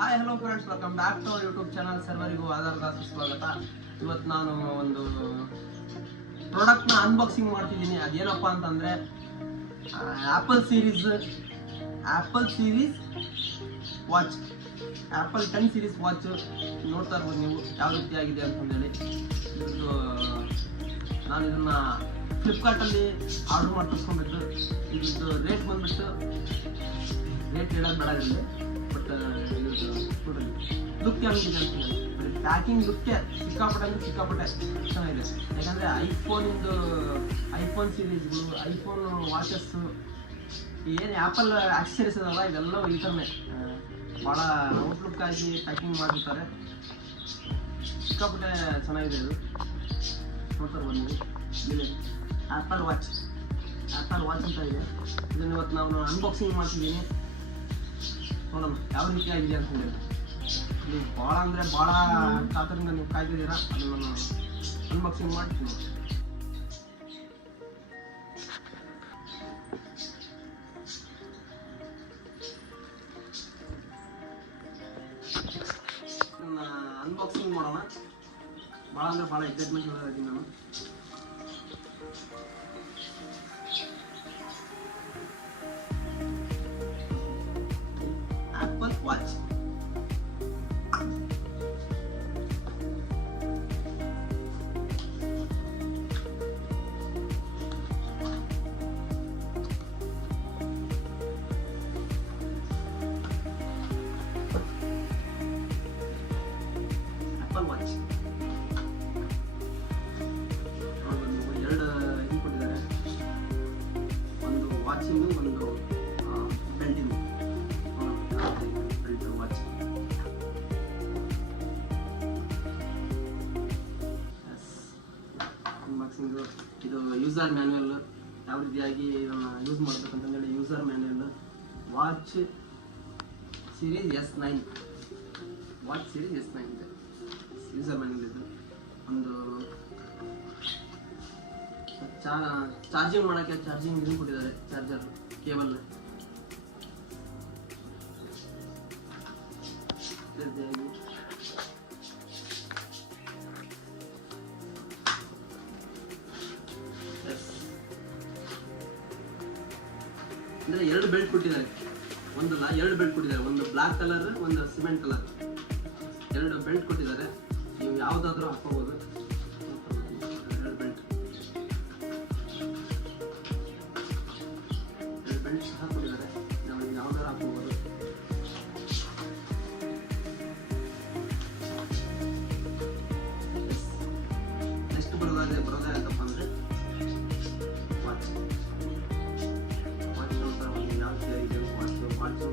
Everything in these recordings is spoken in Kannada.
Hi hello friends, welcome back to our YouTube channel. ಸರ್ವರಿಗೂ ಆಧಾರದಾಸ ಸ್ವಾಗತ. ಇವತ್ತು ನಾನು ಒಂದು ಪ್ರಾಡಕ್ಟ್ನ ಅನ್ಬಾಕ್ಸಿಂಗ್ ಮಾಡ್ತಿದ್ದೀನಿ. ಅದೇನಪ್ಪ ಅಂತಂದರೆ apple series watch, apple 10 series watch ನೋಡ್ತಾ ಇರ್ಬೋದು ನೀವು ಯಾವ ರೀತಿ ಆಗಿದೆ ಅಂತಂದೇಳಿ. ಇದು ನಾನು ಇದನ್ನು ಫ್ಲಿಪ್ಕಾರ್ಟಲ್ಲಿ ಆರ್ಡರ್ ಮಾಡಿ ತರಿಸ್ಕೊಂಡ್ಬಿಟ್ಟು ಇದ್ರದ್ದು ರೇಟ್ ಬಂದ್ಬಿಟ್ಟು ರೇಟ್ ಹೇಳೋದು ಬೇಡ ಇರಲಿ, ಬಟ್ ಇದ್ರದ್ದು ಟೋಟಲಿ ಲುಕ್ ಹೆಂಗಿದೆ ಅಂತಂದರೆ ಪ್ಯಾಕಿಂಗ್ ಲುಕ್ಕೆ ಸಿಕ್ಕಾಪಟ್ಟೆ ಚೆನ್ನಾಗಿದೆ. ಯಾಕಂದರೆ ಐಫೋನ್ ಸೀರೀಸ್ಗಳು, ಐಫೋನ್ ವಾಚಸ್ಸು, ಏನು ಆ್ಯಪಲ್ ಆಕ್ಸೆಸರೀಸ್ ಅದಲ್ಲ, ಇದೆಲ್ಲ ಈ ಥರನೇ ಭಾಳ ಔಟ್ಲುಕ್ ಆಗಿ ಪ್ಯಾಕಿಂಗ್ ಮಾಡಿರ್ತಾರೆ. ಸಿಕ್ಕಾಪಟ್ಟೆ ಚೆನ್ನಾಗಿದೆ. ಇದು ನೋಡ್ತಾರೆ ಬಂದ್ವಿ ಇಲ್ಲಿ ಆ್ಯಪಲ್ ವಾಚ್ ಅಂತ ಇದೆ. ಇದನ್ನು ಇವತ್ತು ನಾನು ಅನ್ಬಾಕ್ಸಿಂಗ್ ಮಾಡ್ತಿದ್ದೀನಿ. ನೋಡೋಣ ಯಾವ ರೀತಿ ಆಗಿದೆ ಅಂತ ಹೇಳಿ. ಇದು ಭಾಳ ಅಂದರೆ ಭಾಳ ಕಾತರಿಂದ ನೀವು ಕಾಯ್ತಿದ್ದೀರಾ. ಅದನ್ನು ನಾನು ಅನ್ಬಾಕ್ಸಿಂಗ್ ಮಾಡ್ತೀನಿ. ಅನ್ಬಾಕ್ಸಿಂಗ್ ಮಾಡೋಣ. ಭಾಳ ಅಂದರೆ ಭಾಳ ಎಕ್ಸೈಟ್ಮೆಂಟ್ ಇದ್ದೀನಿ ನಾನು. ಆ್ಯಪಲ್ ವಾಚ್ ಎರಡು ಇದು ಕೊಟ್ಟಿದ್ದಾರೆ, ಒಂದು ವಾಚಿಂದು, ಒಂದು ಬೆಲ್ಟಿಂದು. Belt watch unboxing. ಇದು ಯೂಸರ್ ಮ್ಯಾನ್ಯಲ್, ಯಾವ ರೀತಿಯಾಗಿ ಇದನ್ನು ಯೂಸ್ ಮಾಡಬೇಕಂತಂದೇಳಿ user manual. Watch series S9 ಇದೆ ಯೂಸರ್ ಮ್ಯಾನ್ಯಲ್. ಇದು ಒಂದು ಚಾರ್ಜಿಂಗ್ ಮಾಡೋಕ್ಕೆ ಚಾರ್ಜಿಂಗ್ ಇದನ್ನು ಕೊಟ್ಟಿದ್ದಾರೆ, ಚಾರ್ಜರ್ ಕೇಬಲ್. ಅಂದರೆ ಎರಡು ಬೆಲ್ಟ್ ಕೊಟ್ಟಿದ್ದಾರೆ, ಎರಡು ಬೆಲ್ಟ್ ಕೊಟ್ಟಿದ್ದಾರೆ. ಒಂದು ಬ್ಲ್ಯಾಕ್ ಕಲರ್, ಒಂದು ಸಿಮೆಂಟ್ ಕಲರ್. ಎರಡು ಬೆಲ್ಟ್ ಕೊಟ್ಟಿದ್ದಾರೆ. ನೀವು ಯಾವುದಾದ್ರೂ ಹಾಕೋಬೋದು. ಎರಡು ಬೆಲ್ಟ್ ಸಹ ಕೊಟ್ಟಿದ್ದಾರೆ. ನಾವು ಯಾವುದಾದ್ರು ಹಾಕೋಬೋದು. ನೆಕ್ಸ್ಟ್ ಬರೋದೇ ಯಾಕಪ್ಪ ಅಂದರೆ ವಾಚ್ ನೋಡ್ತಾರೆ ಒಂದು ಯಾವ ರೀತಿಯಾಗಿದೆ. ವಾಚ್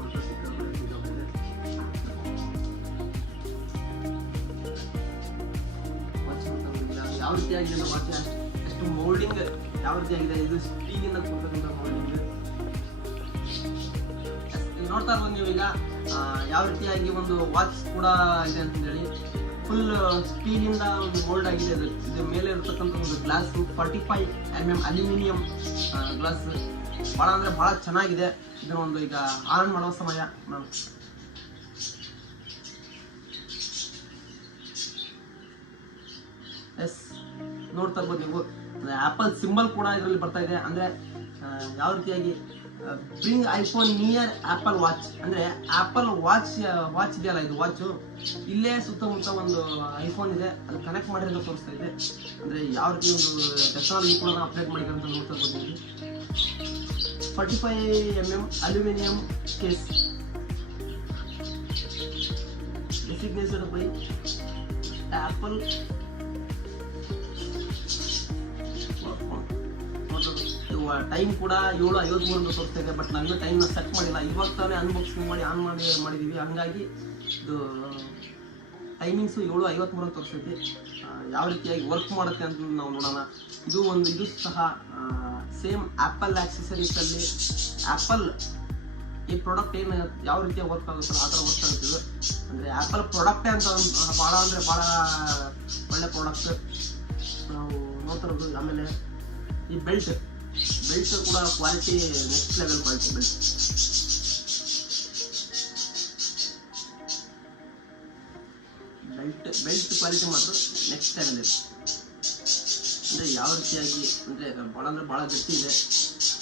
ಮಾತ್ರ ಸಿಕ್ಕಾಗಿದೆ. ವಾಚ್ ಯಾವ ರೀತಿಯಾಗಿದೆ ವಾಚ್, ಅಷ್ಟು ಮೋಲ್ಡಿಂಗ್ ಯಾವ ರೀತಿಯಾಗಿದೆ. ಇದು ಸ್ಟೀಲಿಂದ ಕೊಡ್ತಕ್ಕಂಥ ಮೋಲ್ಡಿಂಗ್. ನೋಡ್ತಾ ಇರ್ಬೋದು ನೀವು ಈಗ ಯಾವ ರೀತಿಯಾಗಿ ಒಂದು ವಾಚ್ ಕೂಡ ಇದೆ ಅಂತಂದೇಳಿ. ಫುಲ್ ಸ್ಟೀಲಿಂದ ಒಂದು ಮೋಲ್ಡ್ ಆಗಿದೆ. ಇದು ಮೇಲೆ ಇರತಕ್ಕಂಥ ಒಂದು ಗ್ಲಾಸ್ 45 mm ಅಲ್ಯೂಮಿನಿಯಂ ಗ್ಲಾಸ್. ಭಾಳ ಅಂದರೆ ಭಾಳ ಚೆನ್ನಾಗಿದೆ. ಇದನ್ನ ಒಂದು ಈಗ ಆನ್ ಮಾಡೋ ಸಮಯ. ನಾನು ನೋಡ್ತಾ ಇರ್ಬೋದು ನೀವು, ಆ್ಯಪಲ್ ಸಿಂಬಲ್ ಕೂಡ ಇದರಲ್ಲಿ ಬರ್ತಾ ಇದೆ. ಅಂದರೆ ಯಾವ ರೀತಿಯಾಗಿ bring iPhone near apple watch, ಅಂದರೆ ಆ್ಯಪಲ್ ವಾಚ್ ಇದೆಯಲ್ಲ, ಇದು ವಾಚು ಇಲ್ಲೇ ಸುತ್ತಮುತ್ತ ಒಂದು ಐಫೋನ್ ಇದೆ, ಅದು ಕನೆಕ್ಟ್ ಮಾಡಿರೋದು ತೋರಿಸ್ತಾ ಇದೆ. ಅಂದರೆ ಯಾವ ರೀತಿ ಒಂದು ಟೆಕ್ನಾಲಜಿ ಕೂಡ ಅಪ್ಡೇಟ್ ಮಾಡಿದ್ದಾರೆ ಅಂತ ನೋಡ್ತಾ ಇರ್ಬೋದು. 45 mm aluminium case, designated by apple. Time ಕೂಡ 7:53 ಅಂತ ತೋರಿಸ್ತಾ ಇದೆ. ಬಟ್ ನನಗೆ ಟೈಮ್ನ ಸೆಟ್ ಮಾಡಿಲ್ಲ. ಇವಾಗ ತಾನೇ ಅನ್ಬಾಕ್ಸಿಂಗ್ ಮಾಡಿ ಆನ್ ಮಾಡಿದ್ದೀವಿ. ಹಂಗಾಗಿ ಇದು ಟೈಮಿಂಗ್ಸು 7:53 ಅಂತ ತೋರಿಸ್ತೈತಿ. ಯಾವ ರೀತಿಯಾಗಿ ವರ್ಕ್ ಮಾಡುತ್ತೆ ಅಂತ ನಾವು ನೋಡೋಣ. ಇದು ಸಹ ಸೇಮ್ ಆ್ಯಪಲ್ ಆಕ್ಸೆಸರೀಸಲ್ಲಿ ಆ್ಯಪಲ್ ಈ ಪ್ರಾಡಕ್ಟ್ ಏನು ಯಾವ ರೀತಿಯಾಗಿ ವರ್ಕ್ ಆಗುತ್ತಲ್ಲ ಆ ಥರ ವರ್ಕ್ ಆಗುತ್ತದೆ. ಅಂದರೆ ಆ್ಯಪಲ್ ಪ್ರಾಡಕ್ಟೇ ಅಂತ ಭಾಳ ಅಂದರೆ ಭಾಳ ಒಳ್ಳೆ ಪ್ರಾಡಕ್ಟ್ ನಾವು ನೋಡ್ತಿರೋದು. ಆಮೇಲೆ ಈ ಬೆಲ್ಟ್ ಕೂಡ quality next level quality belt. Belt quality ಮಾತ್ರ ನೆಕ್ಸ್ಟ್ ಲೆವೆಲ್ ಇದೆ. ಅಂದರೆ ಯಾವ ರೀತಿಯಾಗಿ ಅಂದರೆ ಭಾಳ ಗಟ್ಟಿ ಇದೆ.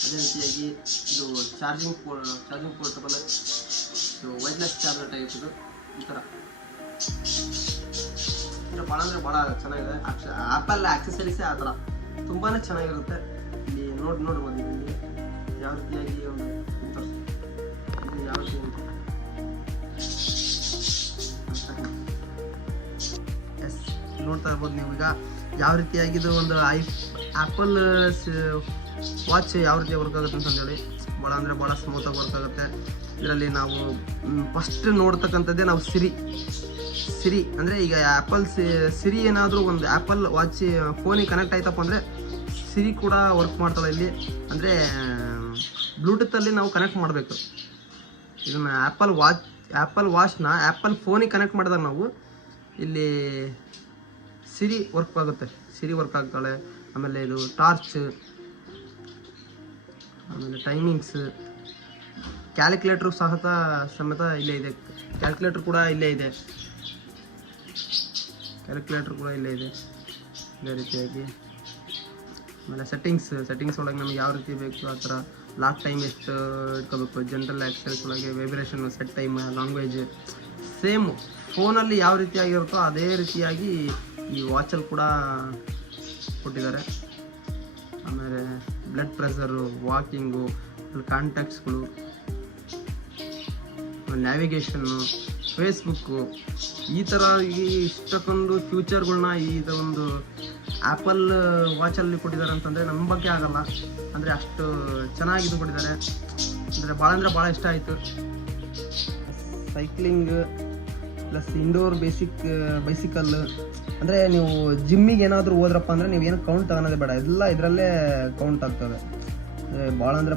ಅದೇ ರೀತಿಯಾಗಿ ಇದು ಚಾರ್ಜಿಂಗ್ ಪೋರ್ಟಬಲ್, ಇದು ವೈರ್ಲೆಸ್ ಚಾರ್ಜರ್ ಟೈಪ್ ಇದು ಈ ಥರ ಭಾಳ ಚೆನ್ನಾಗಿದೆ. ಆ್ಯಪಲ್ ಆಕ್ಸೆಸರೀಸೇ ಆ ಥರ ತುಂಬಾ ಚೆನ್ನಾಗಿರುತ್ತೆ. ಇಲ್ಲಿ ನೋಡ್ಬೋದು ಇಲ್ಲಿ ಯಾವ ರೀತಿಯಾಗಿ ಒಂದು ಇದು ಯಾವ ರೀತಿ ಎಸ್ ನೋಡ್ತಾ ಇರ್ಬೋದು ನೀವು ಈಗ ಯಾವ ರೀತಿಯಾಗಿದ್ದು ಒಂದು ಆ್ಯಪಲ್ ವಾಚ್ ಯಾವ ರೀತಿ ವರ್ಕ್ ಆಗುತ್ತೆ ಅಂತಂದೇಳಿ ಭಾಳ ಸ್ಮೂತಾಗಿ ವರ್ಕ್ ಆಗುತ್ತೆ. ಇದರಲ್ಲಿ ನಾವು ಫಸ್ಟ್ ನೋಡ್ತಕ್ಕಂಥದ್ದೇ ನಾವು ಸಿರಿ ಅಂದರೆ ಈಗ ಆ್ಯಪಲ್ ಸಿರಿ ಏನಾದರೂ ಒಂದು ಆ್ಯಪಲ್ ವಾಚ್ ಫೋನಿಗೆ ಕನೆಕ್ಟ್ ಆಯ್ತಪ್ಪ ಅಂದರೆ ಸಿರಿ ಕೂಡ ವರ್ಕ್ ಮಾಡ್ತಾಳೆ ಇಲ್ಲಿ. ಅಂದರೆ ಬ್ಲೂಟೂತಲ್ಲಿ ನಾವು ಕನೆಕ್ಟ್ ಮಾಡಬೇಕು ಇದನ್ನು. ಆ್ಯಪಲ್ ವಾಚ್ನ ಆ್ಯಪಲ್ ಫೋನಿಗೆ ಕನೆಕ್ಟ್ ಮಾಡಿದಾಗ ನಾವು ಇಲ್ಲಿ ಸಿರಿ ವರ್ಕ್ ಆಗ್ತಾಳೆ. ಆಮೇಲೆ ಇದು ಟಾರ್ಚ್, ಆಮೇಲೆ ಟೈಮಿಂಗ್ಸ್, ಕ್ಯಾಲ್ಕುಲೇಟ್ರು ಸಮೇತ ಇಲ್ಲೇ ಇದೆ. ಕ್ಯಾಲ್ಕುಲೇಟ್ರ್ ಕೂಡ ಇಲ್ಲೇ ಇದೆ. ಇದೇ ರೀತಿಯಾಗಿ ಆಮೇಲೆ ಸೆಟ್ಟಿಂಗ್ಸ್ ಒಳಗೆ ನಮಗೆ ಯಾವ ರೀತಿ ಬೇಕು ಆ ಥರ ಲಾಕ್ ಟೈಮ್ ಎಷ್ಟು ಇಟ್ಕೋಬೇಕು, ಜನರಲ್ ಆಕ್ಸೆಸ್ ಒಳಗೆ vibration, set time, language same ಫೋನಲ್ಲಿ ಯಾವ ರೀತಿಯಾಗಿರುತ್ತೋ ಅದೇ ರೀತಿಯಾಗಿ ಈ ವಾಚಲ್ಲಿ ಕೂಡ ಕೊಟ್ಟಿದ್ದಾರೆ. ಆಮೇಲೆ ಬ್ಲಡ್ ಪ್ರೆಷರು, ವಾಕಿಂಗು, ಕಾಂಟ್ಯಾಕ್ಟ್ಸ್ಗಳು, ನ್ಯಾವಿಗೇಷನ್ನು, ಫೇಸ್ಬುಕ್ಕು, ಈ ಥರ ಇಷ್ಟಕ್ಕೊಂದು ಫ್ಯೂಚರ್ಗಳನ್ನ ಈ ಒಂದು ಆ್ಯಪಲ್ ವಾಚಲ್ಲಿ ಕೊಟ್ಟಿದ್ದಾರೆ ಅಂತಂದರೆ ನಂಬಕ್ಕೆ ಆಗಲ್ಲ. ಅಂದರೆ ಅಷ್ಟು ಚೆನ್ನಾಗಿ ಇದು ಕೊಟ್ಟಿದ್ದಾರೆ. ಅಂದರೆ ಭಾಳ ಇಷ್ಟ ಆಯಿತು. ಸೈಕ್ಲಿಂಗ್ ಪ್ಲಸ್ ಇಂಡೋರ್ ಬೈಸಿಕಲ್ ಅಂದರೆ ನೀವು ಜಿಮ್ಮಿಗೆ ಏನಾದರೂ ಹೋದ್ರಪ್ಪ ಅಂದರೆ ನೀವು ಏನು ಕೌಂಟ್ ತಗೊಳೋದೇ ಬೇಡ, ಎಲ್ಲ ಇದರಲ್ಲೇ ಕೌಂಟ್ ಆಗ್ತವೆ.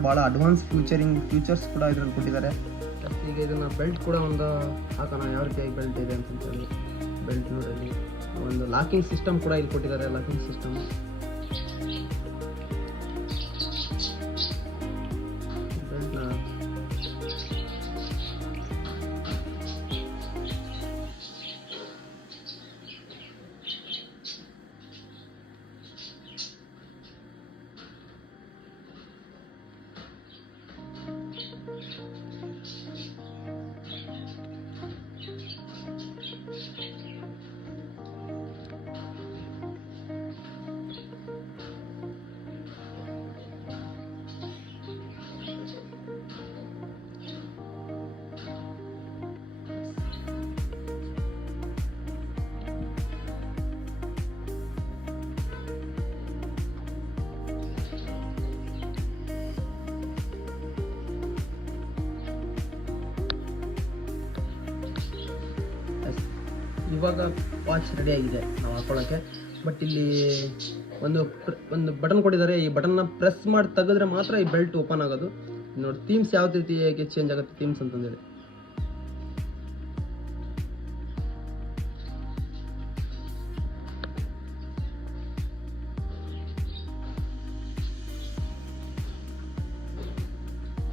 ಭಾಳ ಅಡ್ವಾನ್ಸ್ ಫ್ಯೂಚರ್ಸ್ ಕೂಡ ಇದರಲ್ಲಿ ಕೊಟ್ಟಿದ್ದಾರೆ. ಈಗ ಇದನ್ನು ಬೆಲ್ಟ್ ಕೂಡ ಒಂದು ಹಾಕೋಣ, ಯಾವ ರೀತಿಯಾಗಿ ಬೆಲ್ಟ್ ಇದೆ ಅಂತಂತೇಳಿ. ಬೆಲ್ಟ್ ನೋಡಲಿ ಒಂದು ಲಾಕಿಂಗ್ ಸಿಸ್ಟಮ್ ಕೂಡ ಇಲ್ಲಿ ಕೊಟ್ಟಿದ್ದಾರೆ. ಲಾಕಿಂಗ್ ಸಿಸ್ಟಮ್ ಬೆಲ್ಟ್ನ ಇವಾಗ ವಾಚ್ ರೆಡಿ ಆಗಿದೆ ನಾವು ಹಾಕೊಳ್ಳೋಕ್ಕೆ. ಬಟ್ ಇಲ್ಲಿ ಒಂದು ಬಟನ್ ಕೊಟ್ಟಿದ್ದಾರೆ. ಈ ಬಟನ್ನ ಪ್ರೆಸ್ ಮಾಡಿ ತೆಗೆದ್ರೆ ಮಾತ್ರ ಈ ಬೆಲ್ಟ್ ಓಪನ್ ಆಗೋದು. ನೋಡಿ ಥೀಮ್ಸ್ ಯಾವ ರೀತಿಯಾಗಿ ಚೇಂಜ್ ಆಗುತ್ತೆ ಥೀಮ್ಸ್ ಅಂತಂದೇಳಿ.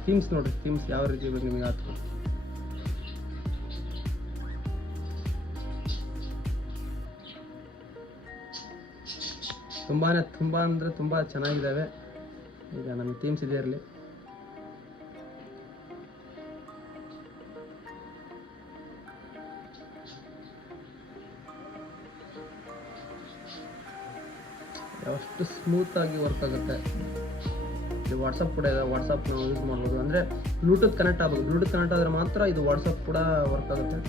ಥೀಮ್ಸ್ ನೋಡ್ರಿ, ಥೀಮ್ಸ್ ಯಾವ ರೀತಿ ಬೇಕು ನಿಮಗೆ ಆಯ್ತು. ತುಂಬ ಚೆನ್ನಾಗಿದ್ದಾವೆ. ಈಗ ನಮ್ಮ ಥೀಮ್ಸ್ ಇದೆ ಇರಲಿ. ಅಷ್ಟು ಸ್ಮೂತಾಗಿ ವರ್ಕ್ ಆಗುತ್ತೆ. ಇದು ವಾಟ್ಸಪ್ ಕೂಡ ಇದೆ. ವಾಟ್ಸಪ್ ನಾವು ಯೂಸ್ ಮಾಡ್ಬೋದು. ಅಂದರೆ ಬ್ಲೂಟೂತ್ ಕನೆಕ್ಟ್ ಆಗ್ಬೋದು. ಬ್ಲೂಟೂತ್ ಕನೆಕ್ಟ್ ಆದರೆ ಮಾತ್ರ ಇದು ವಾಟ್ಸಪ್ ಕೂಡ ವರ್ಕ್ ಆಗುತ್ತೆ.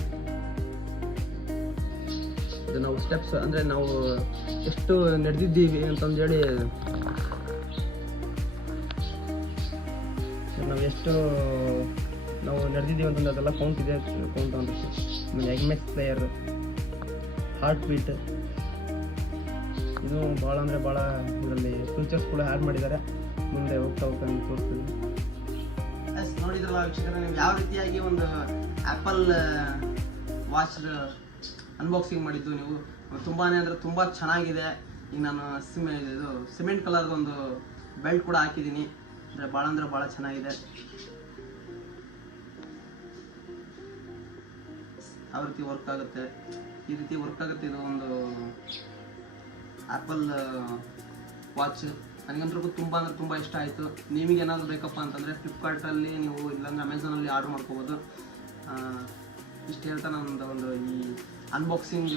ಇದು ನಾವು ಸ್ಟೆಪ್ಸ್ ಅಂದರೆ ನಾವು ಎಷ್ಟು ನಡೆದಿದ್ದೀವಿ ಅಂತಂದೇಳಿ ನಾವು ನಡೆದಿದ್ದೀವಿ ಅಂತಂದ್ರೆ ಅದೆಲ್ಲ ಕೌಂಟ್ ಇದೆ. ಕೌಂಟ್ ಅಂತ ಆಮೇಲೆ ಎಗ್ಮೆಕ್ಸ್ ಪ್ಲೇಯರ್, ಹಾರ್ಟ್ ಬೀಟ್, ಇದು ಭಾಳ ಇದರಲ್ಲಿ ಫೀಚರ್ಸ್ ಕೂಡ ಆ್ಯಡ್ ಮಾಡಿದ್ದಾರೆ. ಮುಂದೆ ಹೋಗ್ತಾ ತೋರಿಸ್ತೀನಿ. ನೋಡಿದ್ರಲ್ಲ ವೀಕ್ಷಕರೇ, ನೀವು ಯಾವ ರೀತಿಯಾಗಿ ಒಂದು ಆ್ಯಪಲ್ ವಾಚ್ ಅನ್ಬಾಕ್ಸಿಂಗ್ ಮಾಡಿದ್ದು. ನೀವು ತುಂಬಾ ಅಂದರೆ ತುಂಬ ಚೆನ್ನಾಗಿದೆ. ಈಗ ನಾನು ಇದು ಸಿಮೆಂಟ್ ಕಲರ್ದೊಂದು ಬೆಲ್ಟ್ ಕೂಡ ಹಾಕಿದ್ದೀನಿ. ಅಂದರೆ ಭಾಳ ಚೆನ್ನಾಗಿದೆ. ಯಾವ ರೀತಿ ವರ್ಕ್ ಆಗುತ್ತೆ, ಈ ರೀತಿ ವರ್ಕ್ ಆಗುತ್ತೆ. ಇದು ಒಂದು ಆ್ಯಪಲ್ ವಾಚ್ ನನಗಂತೂ ತುಂಬ ಅಂದರೆ ತುಂಬ ಇಷ್ಟ ಆಯಿತು. ನಿಮಗೇನಾದರೂ ಬೇಕಪ್ಪ ಅಂತಂದರೆ ಫ್ಲಿಪ್ಕಾರ್ಟಲ್ಲಿ ನೀವು ಇಲ್ಲಾಂದರೆ ಅಮೆಝಾನಲ್ಲಿ ಆರ್ಡ್ರ್ ಮಾಡ್ಕೋಬೋದು. ಇಷ್ಟು ಹೇಳ್ತಾ ನಾನು ಒಂದು ಈ ಅನ್ಬಾಕ್ಸಿಂಗ್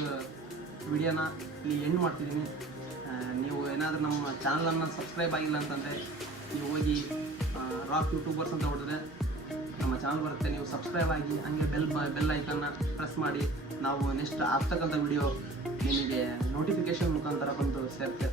ವಿಡಿಯೋನ ಇಲ್ಲಿ ಎಂಡ್ ಮಾಡ್ತಿದ್ದೀನಿ. ನೀವು ಏನಾದರೂ ನಮ್ಮ ಚಾನಲನ್ನು ಸಬ್ಸ್ಕ್ರೈಬ್ ಆಗಿಲ್ಲ ಅಂತಂದರೆ ನೀವು ಹೋಗಿ ರಾಕ್ ಯೂಟ್ಯೂಬರ್ಸ್ ಅಂತ ಹೊಡೆದ್ರೆ ನಮ್ಮ ಚಾನಲ್ ಬರುತ್ತೆ. ನೀವು ಸಬ್ಸ್ಕ್ರೈಬ್ ಆಗಿ ಹಂಗೆ ಬೆಲ್ ಐಕನ್ನ ಪ್ರೆಸ್ ಮಾಡಿ ನಾವು ನೆಕ್ಸ್ಟ್ ಆಗ್ತಕ್ಕಂಥ ವಿಡಿಯೋ ನಿಮಗೆ ನೋಟಿಫಿಕೇಷನ್ ಮುಖಾಂತರ ಬಂದು ಸೇರುತ್ತೆ.